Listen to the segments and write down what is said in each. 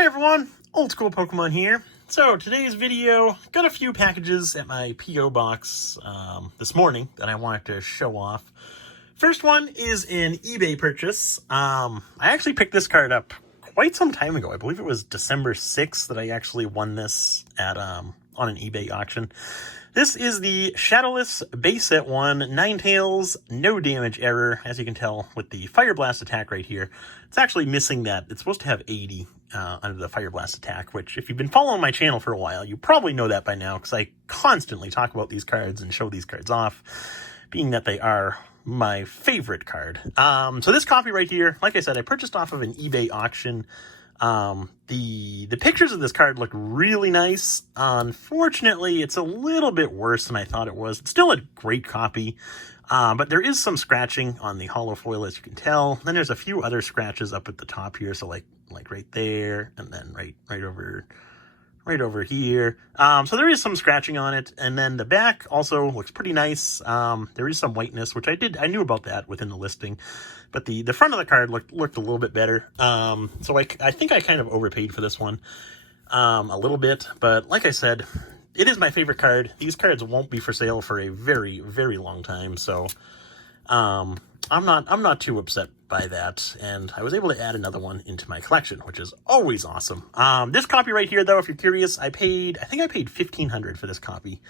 Hi everyone, Old School Pokemon here. So today's video, got a few packages at my P.O. box this morning that I wanted to show off. First one is an eBay purchase. I actually picked this card up quite some time ago. I believe it was December 6th that I actually won this at on an eBay auction. This is the Shadowless Base Set 1 Ninetales no damage error, as you can tell with the Fire Blast attack right here. It's actually missing that. It's supposed to have 80 under the Fire Blast attack, which if you've been following my channel for a while, you probably know that by now because I constantly talk about these cards and show these cards off, being that they are my favorite card. So this copy right here, like I said, I purchased off of an eBay auction. The pictures of this card look really nice. Unfortunately, it's a little bit worse than I thought it was. It's still a great copy, but there is some scratching on the hollow foil, as you can tell. Then there's a few other scratches up at the top here, so like right there, and then right over here. So there is some scratching on it, and then the back also looks pretty nice. There is some whiteness, which I knew about that within the listing, but the front of the card looked a little bit better. So I think I kind of overpaid for this one a little bit, but like I said, it is my favorite card. These cards won't be for sale for a very, very long time, so I'm not too upset by that, and I was able to add another one into my collection, which is always awesome. This copy right here, though, if you're curious, I think I paid $1,500 for this copy.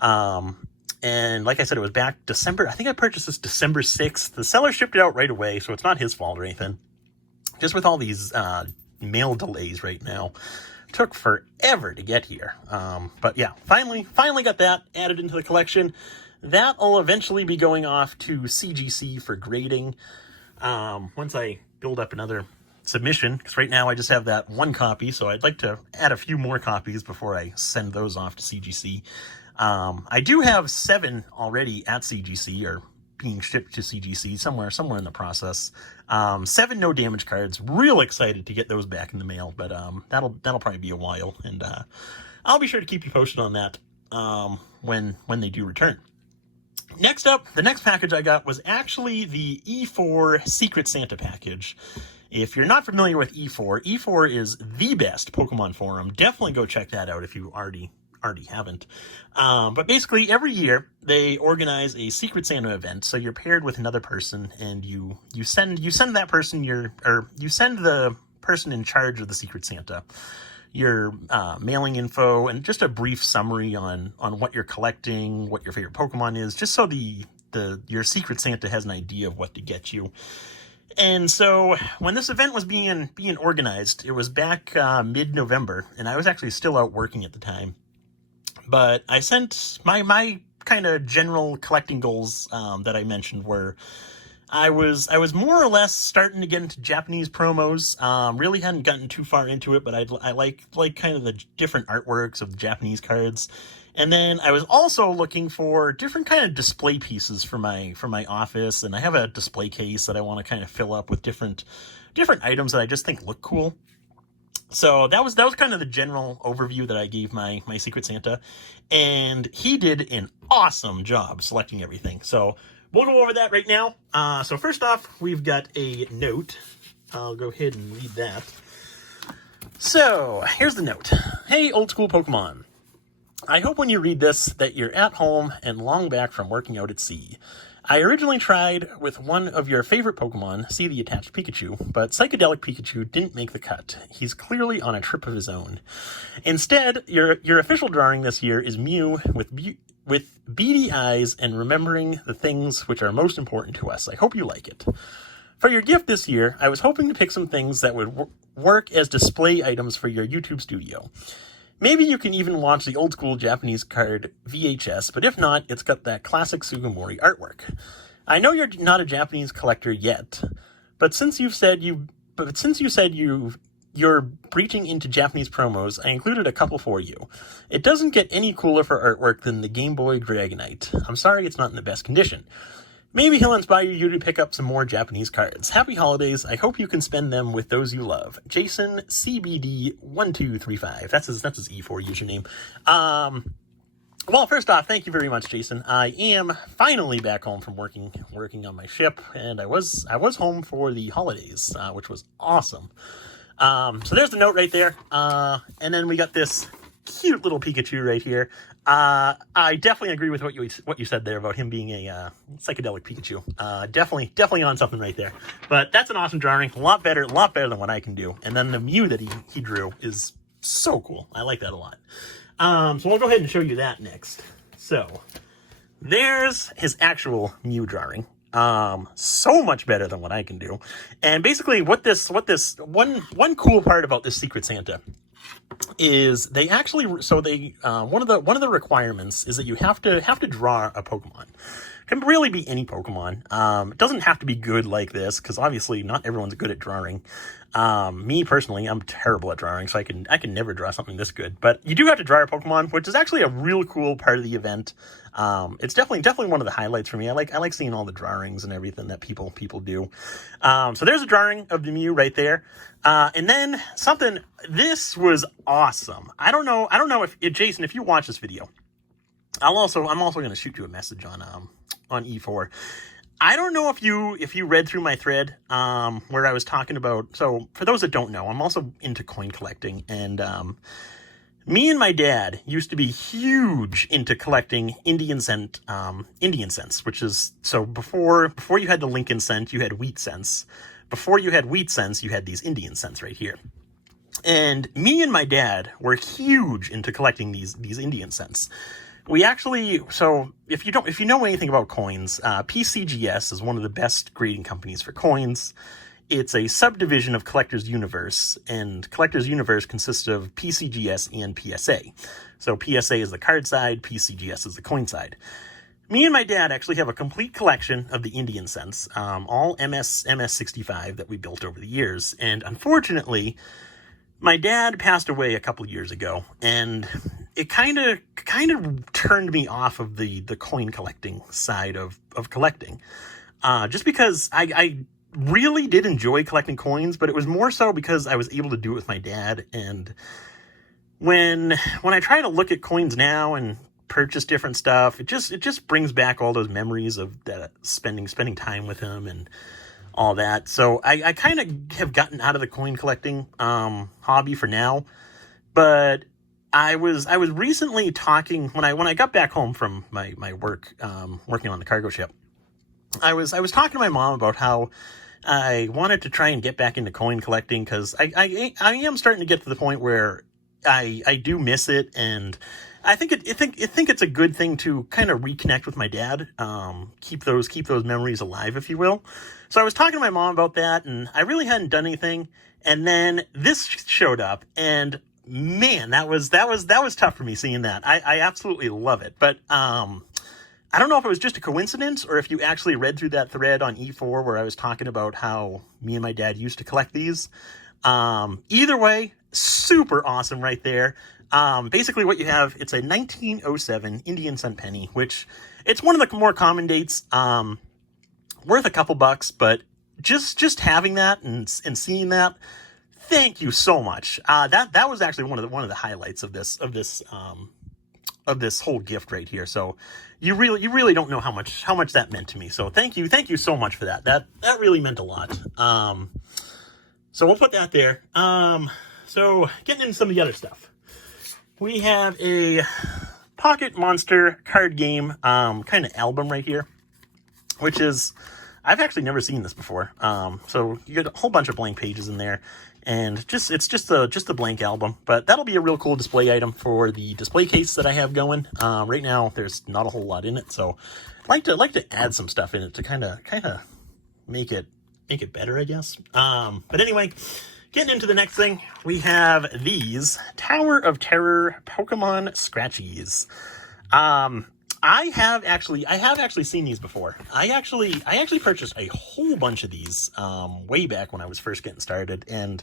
And like I said, it was back December. I think I purchased this December 6th. The seller shipped it out right away, so it's not his fault or anything. Just with all these mail delays right now, it took forever to get here. But yeah, finally got that added into the collection. That'll eventually be going off to CGC for grading once I build up another submission, because right now I just have that one copy, so I'd like to add a few more copies before I send those off to CGC. I do have 7 already at CGC, or being shipped to CGC, somewhere in the process. 7 no damage cards. Real excited to get those back in the mail, but that'll probably be a while, and I'll be sure to keep you posted on that when they do return. Next up, the next package I got was actually the E4 Secret Santa package. If you're not familiar with E4, E4 is the best Pokemon forum. Definitely go check that out if you already haven't. But basically, every year they organize a Secret Santa event. So you're paired with another person, and you send that person you send the person in charge of the Secret Santa your mailing info and just a brief summary on what you're collecting, what your favorite Pokemon is, just so your Secret Santa has an idea of what to get you. And so when this event was being organized, it was back mid-November, and I was actually still out working at the time. But I sent my kind of general collecting goals that I mentioned were I was more or less starting to get into Japanese promos. Really hadn't gotten too far into it, but I like kind of the different artworks of the Japanese cards. And then I was also looking for different kind of display pieces for my office, and I have a display case that I want to kind of fill up with different items that I just think look cool. So that was kind of the general overview that I gave my Secret Santa, and he did an awesome job selecting everything. So we'll go over that right now. So first off, we've got a note. I'll go ahead and read that. So here's the note. Hey, Old School Pokemon. I hope when you read this that you're at home and long back from working out at sea. I originally tried with one of your favorite Pokemon, see the attached Pikachu, but Psychedelic Pikachu didn't make the cut. He's clearly on a trip of his own. Instead, your official drawing this year is Mew with beady eyes and remembering the things which are most important to us. I hope you like it. For your gift this year, I was hoping to pick some things that would work as display items for your YouTube studio. Maybe you can even watch the old school Japanese card VHS, but if not, it's got that classic Sugimori artwork. I know you're not a Japanese collector yet, but since you said you're breaching into Japanese promos, I included a couple for you. It doesn't get any cooler for artwork than the Game Boy Dragonite. I'm sorry it's not in the best condition. Maybe he'll inspire you to pick up some more Japanese cards. Happy holidays. I hope you can spend them with those you love. Jason CBD1235. That's his E4 username. Well, first off, thank you very much, Jason. I am finally back home from working on my ship, and I was home for the holidays, which was awesome. So there's the note right there. And then we got this cute little Pikachu right here. I definitely agree with what you said there about him being a psychedelic Pikachu. Definitely on something right there. But that's an awesome drawing. A lot better than what I can do. And then the Mew that he drew is so cool. I like that a lot. So we'll go ahead and show you that next. So there's his actual Mew drawing. So much better than what I can do. And basically what this one cool part about this Secret Santa is they actually, one of the requirements is that you have to draw a Pokemon. It can really be any Pokemon. It doesn't have to be good like this, because obviously not everyone's good at drawing. Me personally, I'm terrible at drawing, so I can never draw something this good. But you do have to draw a Pokemon, which is actually a real cool part of the event. It's definitely one of the highlights for me. I like seeing all the drawings and everything that people do. So there's a drawing of the Mew right there. And then this was awesome. I don't know if Jason, if you watch this video, I'm also going to shoot you a message on E4. I don't know if you read through my thread where I was talking about. So for those that don't know, I'm also into coin collecting, and me and my dad used to be huge into collecting Indian cents, which is, so before you had the Lincoln cent, you had wheat cents. Before you had wheat cents, you had these Indian cents right here. And me and my dad were huge into collecting these Indian cents. We actually, so if you know anything about coins, PCGS is one of the best grading companies for coins. It's a subdivision of Collector's Universe, and Collector's Universe consists of PCGS and PSA. So PSA is the card side, PCGS is the coin side. Me and my dad actually have a complete collection of the Indian cents, all MS-65 that we built over the years, and unfortunately, my dad passed away a couple years ago, and it kind of turned me off of the coin collecting side of collecting. Just because I really did enjoy collecting coins, but it was more so because I was able to do it with my dad. And when I try to look at coins now and purchase different stuff, it just brings back all those memories of that spending time with him and all that. So I kind of have gotten out of the coin collecting hobby for now. But I was recently talking when I got back home from my work, working on the cargo ship. I was talking to my mom about how I wanted to try and get back into coin collecting, because I am starting to get to the point where I do miss it, and I think it's a good thing to kind of reconnect with my dad, keep those memories alive, if you will. So I was talking to my mom about that, and I really hadn't done anything, and then this showed up, and man, that was tough for me seeing that. I absolutely love it, but I don't know if it was just a coincidence or if you actually read through that thread on E4 where I was talking about how me and my dad used to collect these. Either way, super awesome right there. Basically what you have, it's a 1907 Indian cent penny, which it's one of the more common dates, worth a couple bucks, but just having that and seeing that, thank you so much. That was actually one of the highlights of this whole gift right here. So you really don't know how much that meant to me. So thank you so much for that. That really meant a lot. So we'll put that there. So getting into some of the other stuff, we have a Pocket Monster card game kind of album right here, which is, I've actually never seen this before. So you get a whole bunch of blank pages in there, and it's just a blank album. But that'll be a real cool display item for the display case that I have going. Right now there's not a whole lot in it, so I'd like to add some stuff in it to kind of make it better, I guess. But anyway, getting into the next thing, we have these Tower of Terror Pokemon Scratchies. I have actually seen these before. I actually purchased a whole bunch of these way back when I was first getting started, and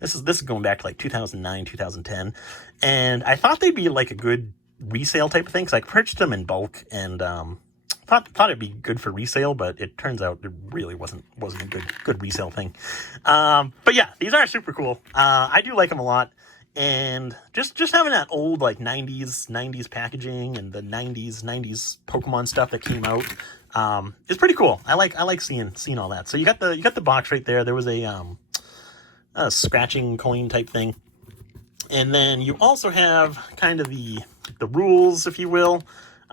this is going back to like 2009, 2010, and I thought they'd be like a good resale type of thing, because I purchased them in bulk, and thought it'd be good for resale, but it turns out it really wasn't a good resale thing. But yeah, these are super cool. I do like them a lot. And just having that old like 90s packaging and the 90s Pokemon stuff that came out is pretty cool. I like seeing all that. So you got the box right there. There was a scratching coin type thing. And then you also have kind of the rules, if you will.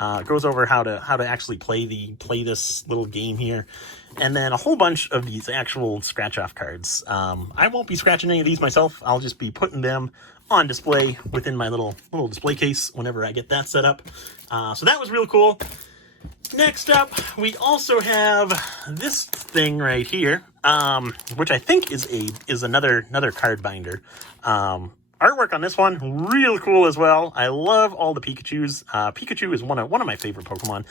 It goes over how to actually play this little game here, and then a whole bunch of these actual scratch off cards. I won't be scratching any of these myself. I'll just be putting them on display within my little display case whenever I get that set up. So that was real cool. Next up, we also have this thing right here, which I think is another card binder. Artwork on this one, real cool as well. I love all the Pikachus. Pikachu is one of my favorite Pokemon.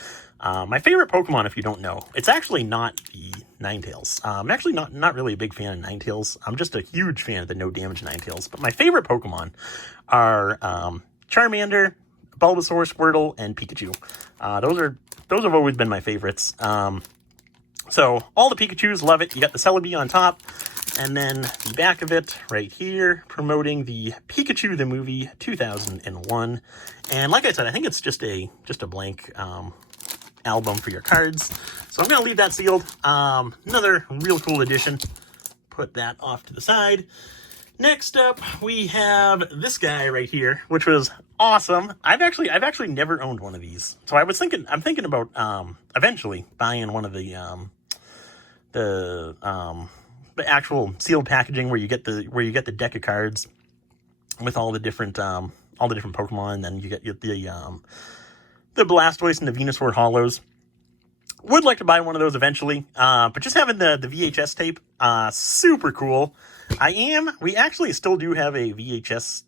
My favorite Pokemon, if you don't know, it's actually not the Ninetales. I'm actually not really a big fan of Ninetales. I'm just a huge fan of the no damage Ninetales. But my favorite Pokemon are Charmander, Bulbasaur, Squirtle, and Pikachu. Those have always been my favorites. So all the Pikachus, love it. You got the Celebi on top. And then the back of it right here, promoting the Pikachu the Movie 2001. And like I said, I think it's just a blank album for your cards. So I'm going to leave that sealed. Another real cool edition. Put that off to the side. Next up, we have this guy right here, which was awesome. I've actually never owned one of these. So I'm thinking about eventually buying one of the actual sealed packaging where you get the deck of cards with all the different Pokemon, and then you get the Blastoise and the Venusaur Hollows. Would like to buy one of those eventually, but just having the VHS tape, super cool. We actually still do have a VHS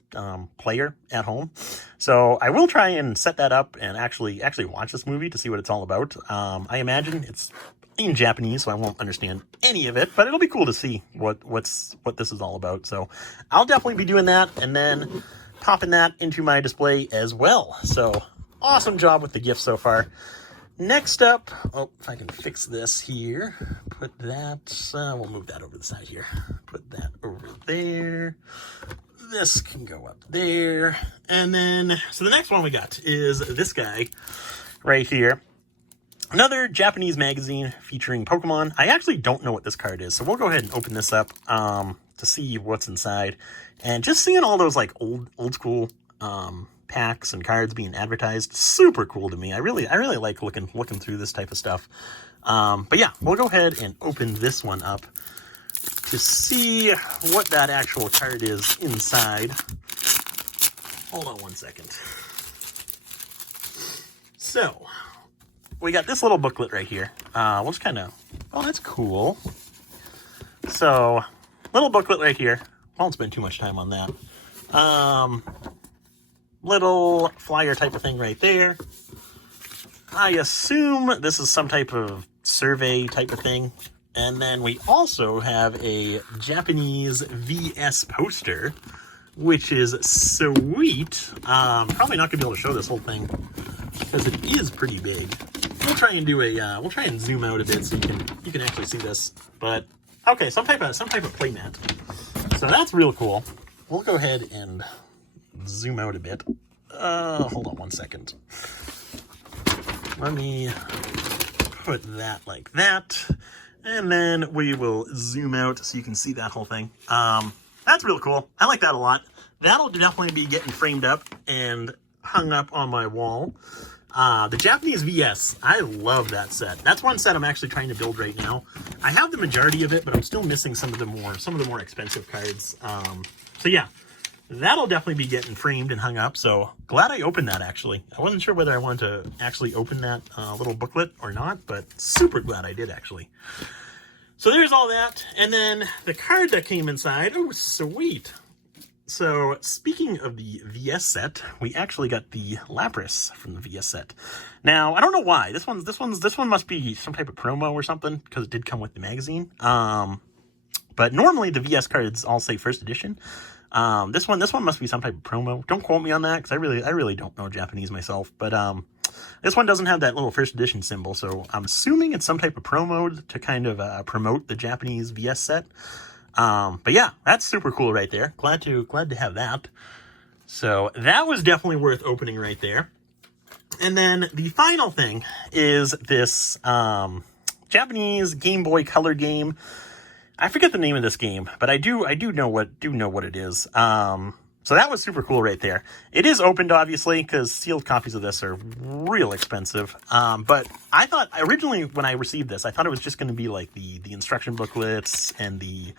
player at home, so I will try and set that up and actually watch this movie to see what it's all about. I imagine it's in Japanese, so I won't understand any of it, but it'll be cool to see what this is all about. So I'll definitely be doing that, and then popping that into my display as well. So awesome job with the gift so far. Next up, if I can fix this here, put that, we'll move that over the side here. Put that over there. This can go up there. And then, so the next one we got is this guy right here. Another Japanese magazine featuring Pokemon. I actually don't know what this card is, so we'll go ahead and open this up to see what's inside. And just seeing all those like old school packs and cards being advertised, super cool to me. I really like looking through this type of stuff. But yeah, we'll go ahead and open this one up to see what that actual card is inside. Hold on one second. So we got this little booklet right here. We'll just kind of, oh, that's cool. So, little booklet right here. Won't spend too much time on that. Little flyer type of thing right there. I assume this is some type of survey type of thing. And then we also have a Japanese VS poster, which is sweet. Probably not gonna be able to show this whole thing because it is pretty big. We'll try and zoom out a bit so you can actually see this. But okay, some type of playmat. So that's real cool. We'll go ahead and zoom out a bit. Hold on one second. Let me put that like that, and then we will zoom out so you can see that whole thing. That's real cool. I like that a lot. That'll definitely be getting framed up and hung up on my wall. The Japanese VS, I love that set. That's one set I'm actually trying to build right now. I have the majority of it, but I'm still missing some of the more expensive cards. So yeah, that'll definitely be getting framed and hung up. So glad I opened that, actually. I wasn't sure whether I wanted to actually open that little booklet or not, but super glad I did, actually. So there's all that. And then the card that came inside, oh, sweet. So speaking of the VS set, we actually got the Lapras from the VS set. Now, I don't know why. This one must be some type of promo or something, because it did come with the magazine. But normally the VS cards all say first edition. This one must be some type of promo. Don't quote me on that, because I really don't know Japanese myself. But this one doesn't have that little first edition symbol, so I'm assuming it's some type of promo to kind of promote the Japanese VS set. But yeah, that's super cool right there. Glad to have that. So that was definitely worth opening right there. And then the final thing is this Japanese Gameboy Color game. I forget the name of this game, but I do know what it is. So that was super cool right there. It is opened, obviously, because sealed copies of this are real expensive. But I thought, originally when I received this, I thought it was just going to be like the instruction booklets and the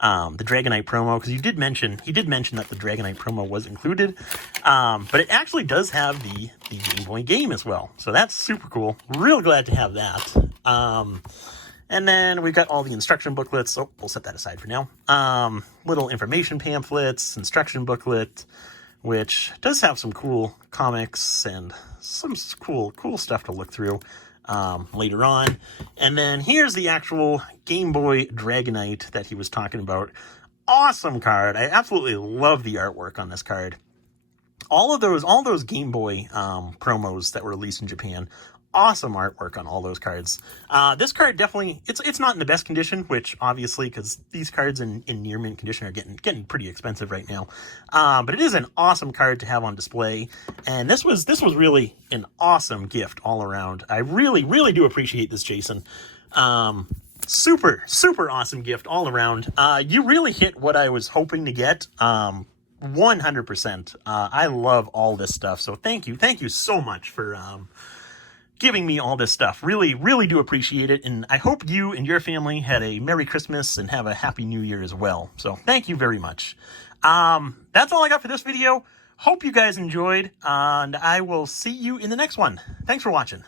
Dragonite promo, because he did mention that the Dragonite promo was included. But it actually does have the Game Boy game as well. So that's super cool. Real glad to have that. And then we've got all the instruction booklets. Oh, we'll set that aside for now. Little information pamphlets, instruction booklet, which does have some cool comics and some cool stuff to look through later on. And then here's the actual Game Boy Dragonite that he was talking about. Awesome card. I absolutely love the artwork on this card. All those Game Boy promos that were released in Japan, awesome artwork on all those cards. This card definitely, it's not in the best condition, which obviously, because these cards in near mint condition are getting pretty expensive right now. But it is an awesome card to have on display, and this was really an awesome gift all around. I really do appreciate this, Jason. Super awesome gift all around. You really hit what I was hoping to get. 100%. I love all this stuff, so thank you so much for giving me all this stuff. Really do appreciate it, and I hope you and your family had a Merry Christmas and have a Happy New Year as well. So thank you very much. That's all I got for this video. Hope you guys enjoyed, and I will see you in the next one. Thanks for watching.